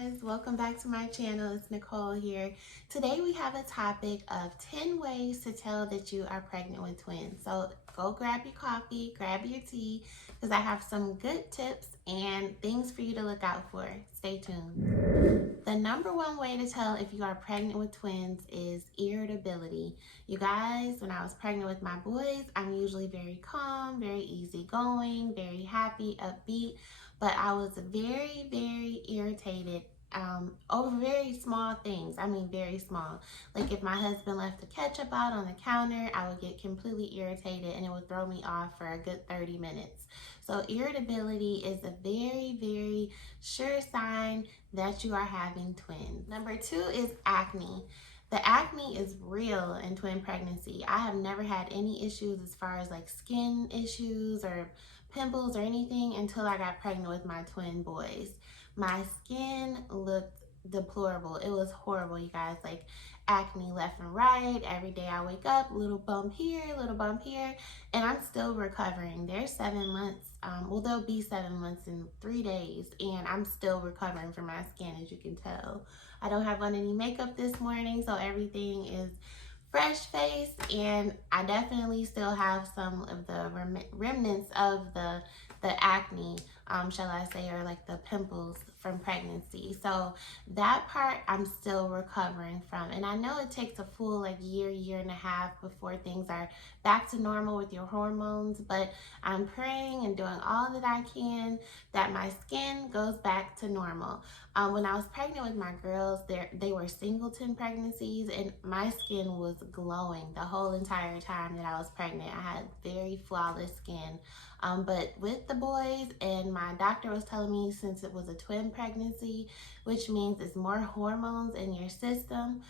guys, welcome back to my channel. It's Nicole here. Today we have a topic of 10 ways to tell that you are pregnant with twins. So go grab your coffee, grab your tea, because I have some good tips and things for you to look out for. Stay tuned. The number one way to tell if you are pregnant with twins is irritability. You guys, when I was pregnant with my boys, I'm usually very calm, very easygoing, very happy, upbeat. But I was very irritated over very small things. I mean, very small. Like if my husband left the ketchup out on the counter, I would get completely irritated and it would throw me off for a good 30 minutes. So irritability is a very sure sign that you are having twins. Number two is acne. The acne is real in twin pregnancy. I have never had any issues as far as like skin issues or pimples or anything until I got pregnant with my twin boys. My skin looked deplorable. It was horrible, you guys. Like acne left and right. Every day I wake up, little bump here, little bump here, and I'm still recovering. There's 7 months. Well, there'll be 7 months in 3 days, and I'm still recovering from my skin, as you can tell. I don't have on any makeup this morning, so everything is fresh face, and I definitely still have some of the remnants of the acne, shall I say, or like the pimples from pregnancy. So that part I'm still recovering from, and I know it takes a full like year and a half before things are back to normal with your hormones, but I'm praying and doing all that I can that my skin goes back to normal. When I was pregnant with my girls, they were singleton pregnancies, and my skin was glowing the whole entire time that I was pregnant. I had very flawless skin. But with the boys, and my doctor was telling me since it was a twin pregnancy, which means it's more hormones in your system,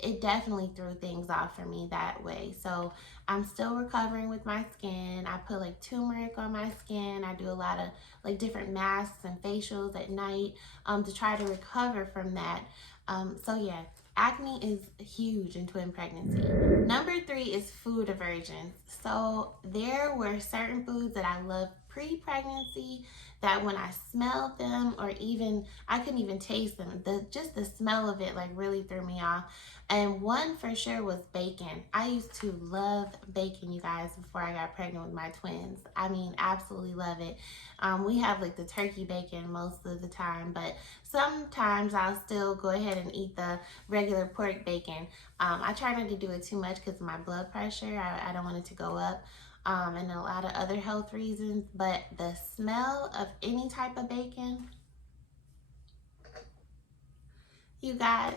it definitely threw things off for me that way. So I'm still recovering with my skin. I put like turmeric on my skin. I do a lot of like different masks and facials at night to try to recover from that. So yeah, acne is huge in twin pregnancy. Number three is food aversions. So there were certain foods that I loved pre-pregnancy that when I smelled them, or even I couldn't even taste them, just the smell of it like really threw me off. And one for sure was bacon. I used to love bacon, you guys, before I got pregnant with my twins. I mean, absolutely love it. We have like the turkey bacon most of the time, but sometimes I'll still go ahead and eat the regular pork bacon. I try not to do it too much because of my blood pressure. I don't want it to go up. And a lot of other health reasons, but the smell of any type of bacon, you guys,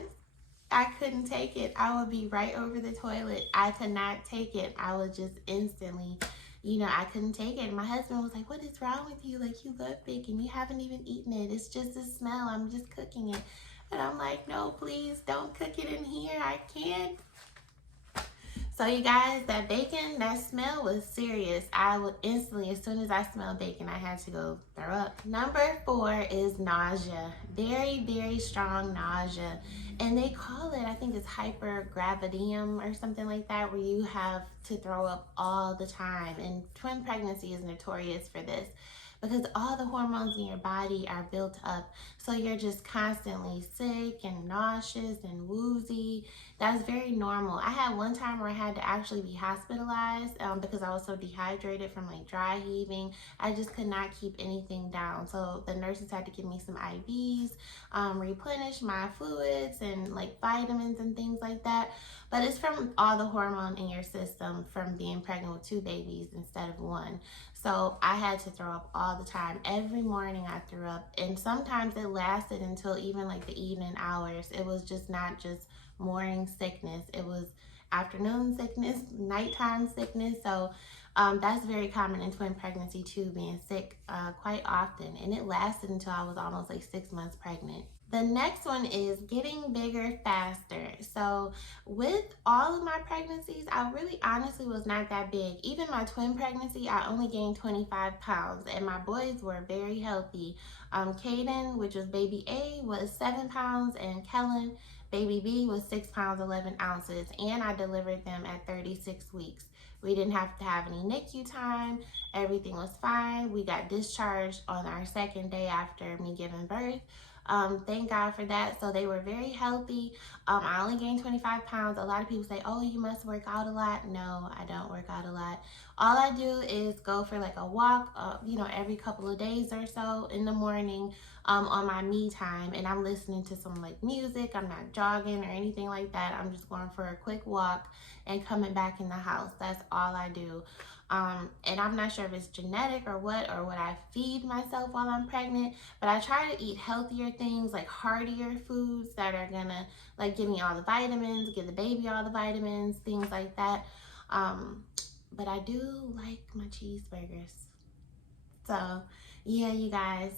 I couldn't take it. I would be right over the toilet. I could not take it. I would just instantly, I couldn't take it. And my husband was like, "What is wrong with you? Like, you love bacon. You haven't even eaten it. It's just the smell. I'm just cooking it." And I'm like, "No, please don't cook it in here. I can't." So you guys, that bacon, that smell was serious. I would instantly, as soon as I smelled bacon, I had to go throw up. Number four is nausea. Very strong nausea. And they call it, I think it's hypergravidium or something like that, where you have to throw up all the time. And twin pregnancy is notorious for this, because all the hormones in your body are built up. So you're just constantly sick and nauseous and woozy. That's very normal. I had one time where I had to actually be hospitalized because I was so dehydrated from like dry heaving. I just could not keep anything down. So the nurses had to give me some IVs, replenish my fluids and like vitamins and things like that. But it's from all the hormone in your system from being pregnant with 2 babies instead of 1. So I had to throw up all the time. Every morning I threw up, and sometimes it lasted until even like the evening hours. It was just not just morning sickness. It was afternoon sickness, nighttime sickness. So that's very common in twin pregnancy too, being sick quite often. And it lasted until I was almost like 6 months pregnant. The next one is getting bigger faster. So with all of my pregnancies, I really honestly was not that big. Even my twin pregnancy, I only gained 25 pounds, and my boys were very healthy. Caden, which was baby A, was 7 pounds, and Kellen, baby B, was 6 pounds 11 ounces, and I delivered them at 36 weeks. We didn't have to have any NICU time. Everything was fine. We got discharged on our second day after me giving birth. Thank God for that. So they were very healthy. I only gained 25 pounds. A lot of people say, oh, you must work out a lot. No, I don't work out a lot. All I do is go for like a walk, every couple of days or so in the morning, on my me time. And I'm listening to some like music. I'm not jogging or anything like that. I'm just going for a quick walk and coming back in the house. That's all I do. And I'm not sure if it's genetic or what I feed myself while I'm pregnant, but I try to eat healthier things, like heartier foods that are gonna like give me all the vitamins, give the baby all the vitamins, things like that. But I do like my cheeseburgers. So yeah, you guys,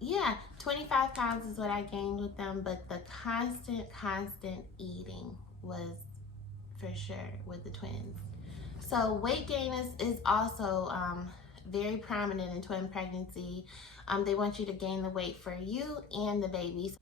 yeah, 25 pounds is what I gained with them, but the constant eating was for sure with the twins. So weight gain is also very prominent in twin pregnancy. They want you to gain the weight for you and the baby.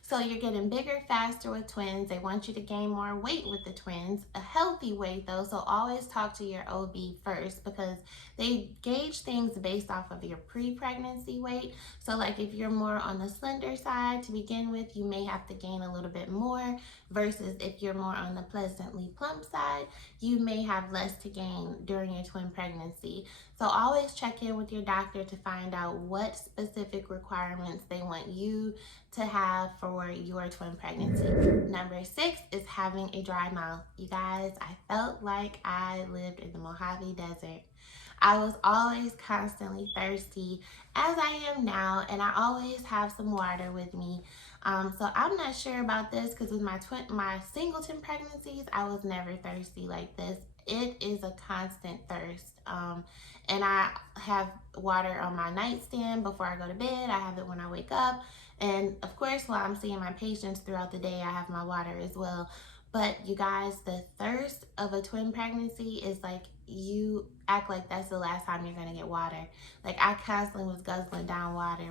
So you're getting bigger faster with twins. They want you to gain more weight with the twins, a healthy weight though. So always talk to your OB first, because they gauge things based off of your pre-pregnancy weight. So like if you're more on the slender side to begin with, you may have to gain a little bit more, versus if you're more on the pleasantly plump side, you may have less to gain during your twin pregnancy. So always check in with your doctor to find out what specific requirements they want you to have for your twin pregnancy. Number 6 is having a dry mouth. You guys, I felt like I lived in the Mojave Desert. I was always constantly thirsty, as I am now, and I always have some water with me. So I'm not sure about this, because with my singleton pregnancies, I was never thirsty like this. It is a constant thirst. And I have water on my nightstand before I go to bed. I have it when I wake up. And of course, while I'm seeing my patients throughout the day, I have my water as well. But you guys, the thirst of a twin pregnancy is like, you act like that's the last time you're gonna get water. Like I constantly was guzzling down water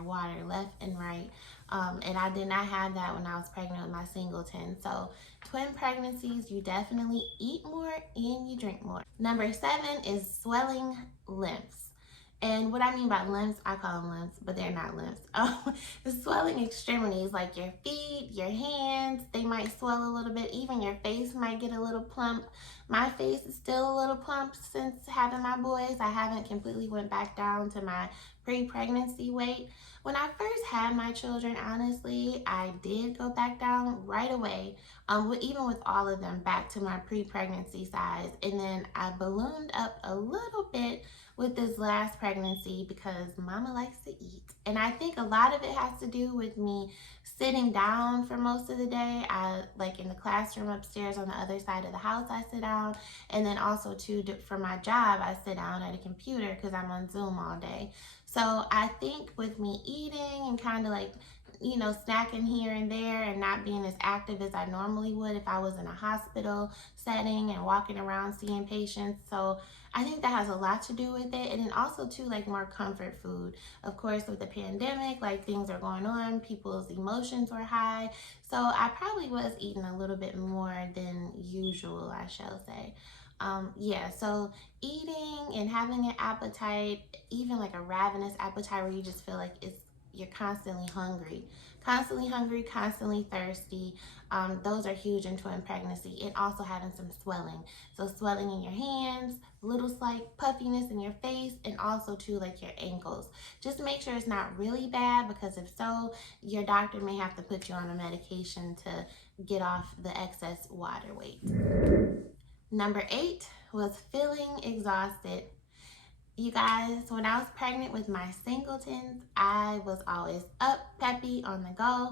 left and right. And I did not have that when I was pregnant with my singleton. So twin pregnancies, you definitely eat more and you drink more. Number 7 is swelling limbs. And what I mean by limbs, I call them limbs, but they're not limbs. The swelling extremities, like your feet, your hands, they might swell a little bit. Even your face might get a little plump. My face is still a little plump since having my boys. I haven't completely went back down to my pre-pregnancy weight. When I first had my children, honestly, I did go back down right away. Even with all of them, back to my pre-pregnancy size. And then I ballooned up a little bit with this last pregnancy because mama likes to eat. And I think a lot of it has to do with me sitting down for most of the day. I like in the classroom upstairs on the other side of the house, I sit down. And then also too, for my job, I sit down at a computer because I'm on Zoom all day. So I think with me eating and kind of like, snacking here and there and not being as active as I normally would if I was in a hospital setting and walking around seeing patients. So I think that has a lot to do with it. And then also too, like more comfort food. Of course, with the pandemic, like things are going on, people's emotions were high. So I probably was eating a little bit more than usual, I shall say. Yeah, so eating and having an appetite, even like a ravenous appetite where you just feel like you're constantly hungry, constantly thirsty. Those are huge in twin pregnancy. And also having some swelling. So swelling in your hands, little slight puffiness in your face, and also too like your ankles. Just make sure it's not really bad, because if so, your doctor may have to put you on a medication to get off the excess water weight. Number 8 was feeling exhausted. You guys, when I was pregnant with my singletons, I was always up, peppy, on the go,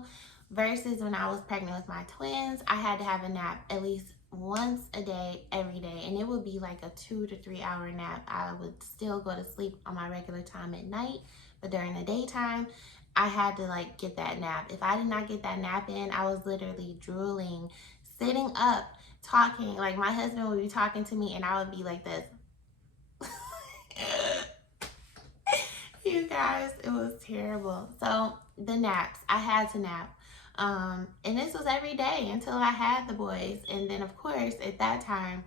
versus when I was pregnant with my twins, I had to have a nap at least once a day, every day, and it would be like a 2 to 3 hour nap. I would still go to sleep on my regular time at night, but during the daytime, I had to like get that nap. If I did not get that nap in, I was literally drooling, sitting up, talking, like my husband would be talking to me and I would be like this. You guys, it was terrible. So the naps, I had to nap. And this was every day until I had the boys. And then of course at that time,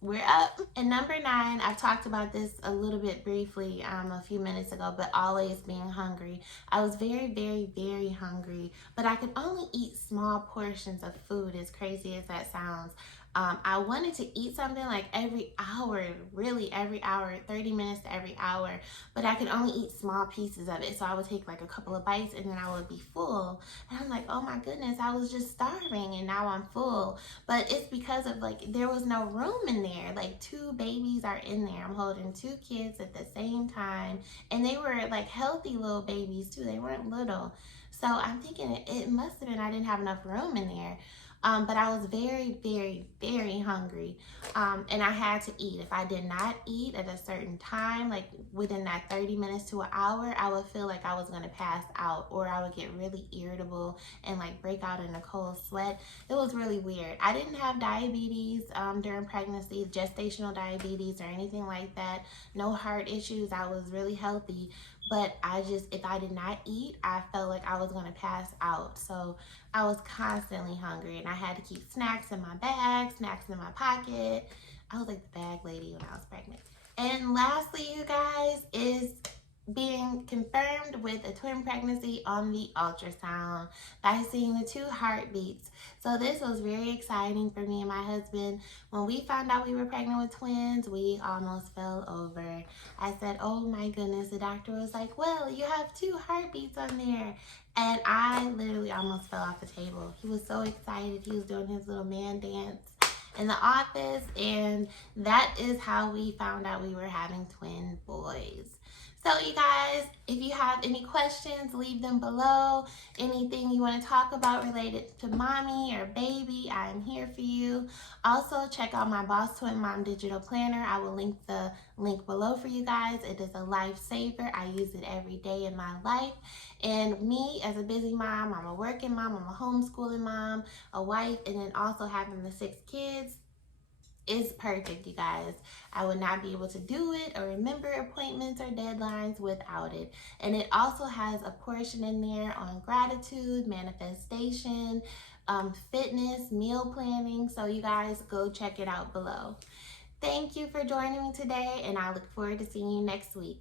we're up. And number 9, I've talked about this a little bit briefly a few minutes ago, but always being hungry. I was very, very, very hungry, but I could only eat small portions of food, as crazy as that sounds. I wanted to eat something like every hour, really every hour, 30 minutes to every hour, but I could only eat small pieces of it. So I would take like a couple of bites and then I would be full. And I'm like, oh my goodness, I was just starving and now I'm full. But it's because of like, there was no room in there. Like 2 babies are in there. I'm holding 2 kids at the same time. And they were like healthy little babies too. They weren't little. So I'm thinking it must have been I didn't have enough room in there. But I was very, very, very hungry. And I had to eat. If I did not eat at a certain time, like within that 30 minutes to an hour, I would feel like I was going to pass out, or I would get really irritable and like break out in a cold sweat. It was really weird. I didn't have diabetes during pregnancy, gestational diabetes, or anything like that. No heart issues. I was really healthy. But if I did not eat, I felt like I was going to pass out. So I was constantly hungry and I had to keep snacks in my bag, snacks in my pocket. I was like the bag lady when I was pregnant. And lastly, you guys, is being confirmed with a twin pregnancy on the ultrasound by seeing the 2 heartbeats. So this was very exciting for me and my husband. When we found out we were pregnant with twins, we almost fell over. I said, oh my goodness. The doctor was like, well, you have 2 heartbeats on there. And I literally almost fell off the table. He was so excited. He was doing his little man dance in the office. And that is how we found out we were having twin boys. So you guys, if you have any questions, leave them below. Anything you want to talk about related to mommy or baby, I am here for you. Also, check out my Boss Twin Mom Digital Planner. I will link the link below for you guys. It is a lifesaver. I use it every day in my life. And me as a busy mom, I'm a working mom, I'm a homeschooling mom, a wife, and then also having the 6 kids, is perfect, you guys. I would not be able to do it or remember appointments or deadlines without it. And it also has a portion in there on gratitude, manifestation, fitness, meal planning. So you guys go check it out below. Thank you for joining me today, and I look forward to seeing you next week.